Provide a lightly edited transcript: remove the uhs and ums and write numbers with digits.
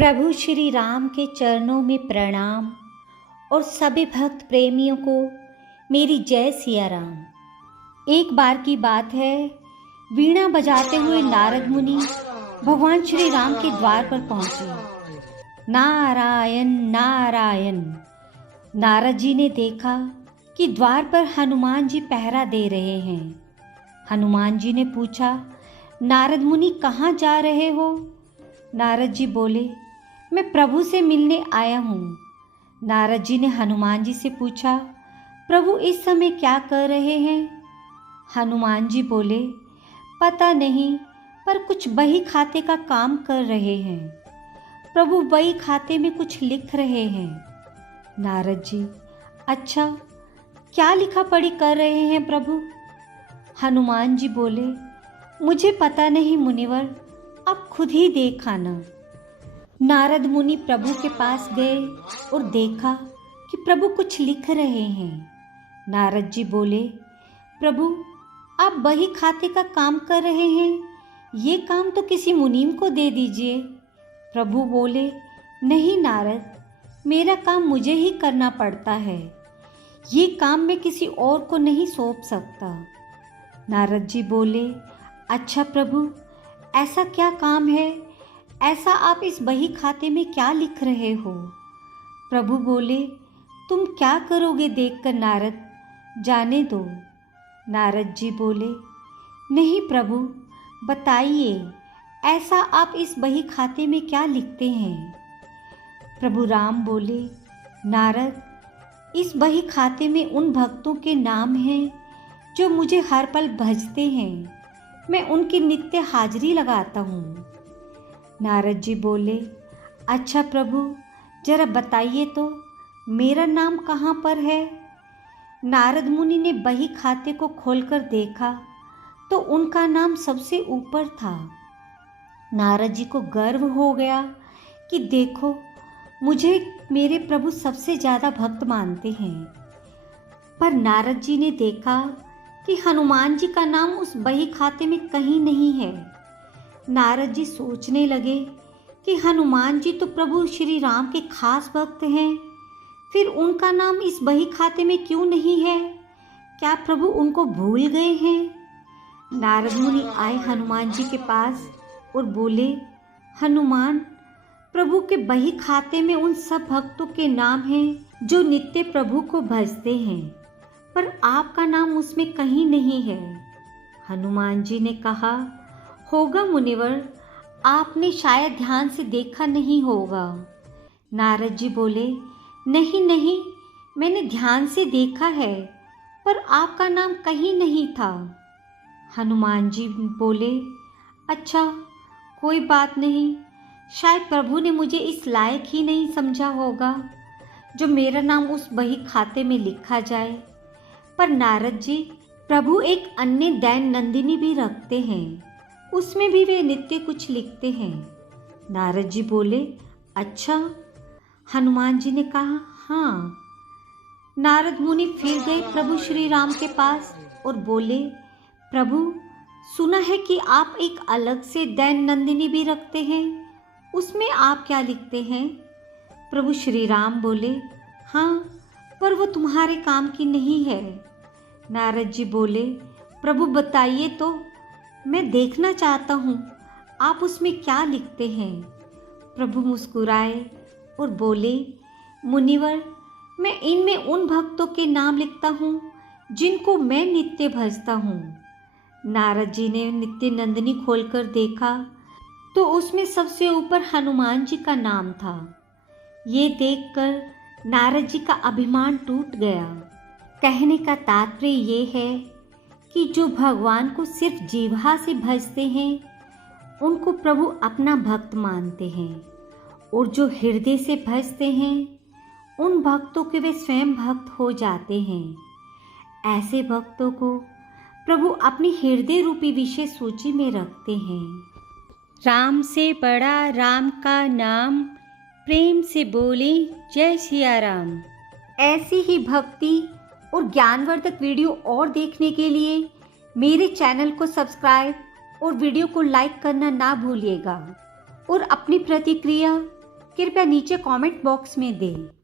प्रभु श्री राम के चरणों में प्रणाम और सभी भक्त प्रेमियों को मेरी जय सिया राम। एक बार की बात है, वीणा बजाते हुए नारद मुनि भगवान श्री राम के द्वार पर पहुंचे। नारायण नारायण। नारद जी ने देखा कि द्वार पर हनुमान जी पहरा दे रहे हैं। हनुमान जी ने पूछा, नारद मुनि कहाँ जा रहे हो? नारद जी बोले, मैं प्रभु से मिलने आया हूँ। नारद जी ने हनुमान जी से पूछा, प्रभु इस समय क्या कर रहे हैं? हनुमान जी बोले, पता नहीं, पर कुछ बही खाते का काम कर रहे हैं। प्रभु बही खाते में कुछ लिख रहे हैं। नारद जी, अच्छा, क्या लिखा पढ़ी कर रहे हैं प्रभु? हनुमान जी बोले, मुझे पता नहीं मुनिवर, आप खुद ही देख आना। नारद मुनि प्रभु के पास गए और देखा कि प्रभु कुछ लिख रहे हैं। नारद जी बोले, प्रभु आप बही खाते का काम कर रहे हैं, ये काम तो किसी मुनीम को दे दीजिए। प्रभु बोले, नहीं नारद, मेरा काम मुझे ही करना पड़ता है, ये काम मैं किसी और को नहीं सौंप सकता। नारद जी बोले, अच्छा प्रभु, ऐसा क्या काम है? ऐसा आप इस बही खाते में क्या लिख रहे हो? प्रभु बोले, तुम क्या करोगे देखकर नारद, जाने दो। नारद जी बोले, नहीं प्रभु, बताइए, ऐसा आप इस बही खाते में क्या लिखते हैं? प्रभु राम बोले, नारद, इस बही खाते में उन भक्तों के नाम हैं जो मुझे हर पल भजते हैं। मैं उनकी नित्य हाजिरी लगाता हूँ। नारद जी बोले, अच्छा प्रभु, जरा बताइए तो, मेरा नाम कहाँ पर है? नारद मुनि ने बही खाते को खोलकर देखा तो उनका नाम सबसे ऊपर था। नारद जी को गर्व हो गया कि देखो, मुझे मेरे प्रभु सबसे ज़्यादा भक्त मानते हैं। पर नारद जी ने देखा कि हनुमान जी का नाम उस बही खाते में कहीं नहीं है। नारद जी सोचने लगे कि हनुमान जी तो प्रभु श्री राम के खास भक्त हैं, फिर उनका नाम इस बही खाते में क्यों नहीं है? क्या प्रभु उनको भूल गए हैं? नारद मुनि आए हनुमान जी के पास और बोले, हनुमान, प्रभु के बही खाते में उन सब भक्तों के नाम हैं जो नित्य प्रभु को भजते हैं, पर आपका नाम उसमें कहीं नहीं है। हनुमान जी ने कहा, होगा मुनिवर, आपने शायद ध्यान से देखा नहीं होगा। नारद जी बोले, नहीं नहीं, मैंने ध्यान से देखा है, पर आपका नाम कहीं नहीं था। हनुमान जी बोले, अच्छा, कोई बात नहीं, शायद प्रभु ने मुझे इस लायक ही नहीं समझा होगा जो मेरा नाम उस बही खाते में लिखा जाए। पर नारद जी, प्रभु एक अन्य दैन नंदिनी भी रखते हैं, उसमें भी वे नित्य कुछ लिखते हैं। नारद जी बोले, अच्छा? हनुमान जी ने कहा, हाँ। नारद मुनि फिर गए प्रभु श्री राम के पास और बोले, प्रभु, सुना है कि आप एक अलग से दैन नंदिनी भी रखते हैं, उसमें आप क्या लिखते हैं? प्रभु श्री राम बोले, हाँ, पर वो तुम्हारे काम की नहीं है। नारद जी बोले, प्रभु बताइए तो, मैं देखना चाहता हूँ आप उसमें क्या लिखते हैं। प्रभु मुस्कुराए और बोले, मुनिवर, मैं इनमें उन भक्तों के नाम लिखता हूँ जिनको मैं नित्य भजता हूँ। नारद जी ने नित्य नंदिनी खोलकर देखा तो उसमें सबसे ऊपर हनुमान जी का नाम था। ये देखकर नारद जी का अभिमान टूट गया। कहने का तात्पर्य ये है कि जो भगवान को सिर्फ जीवा से भजते हैं, उनको प्रभु अपना भक्त मानते हैं, और जो हृदय से भजते हैं, उन भक्तों के वे स्वयं भक्त हो जाते हैं। ऐसे भक्तों को प्रभु अपनी हृदय रूपी विशेष सूची में रखते हैं। राम से बड़ा राम का नाम, प्रेम से बोले जय सिया राम। ऐसी ही भक्ति और ज्ञानवर्धक वीडियो और देखने के लिए मेरे चैनल को सब्सक्राइब और वीडियो को लाइक करना ना भूलिएगा, और अपनी प्रतिक्रिया कृपया नीचे कमेंट बॉक्स में दें।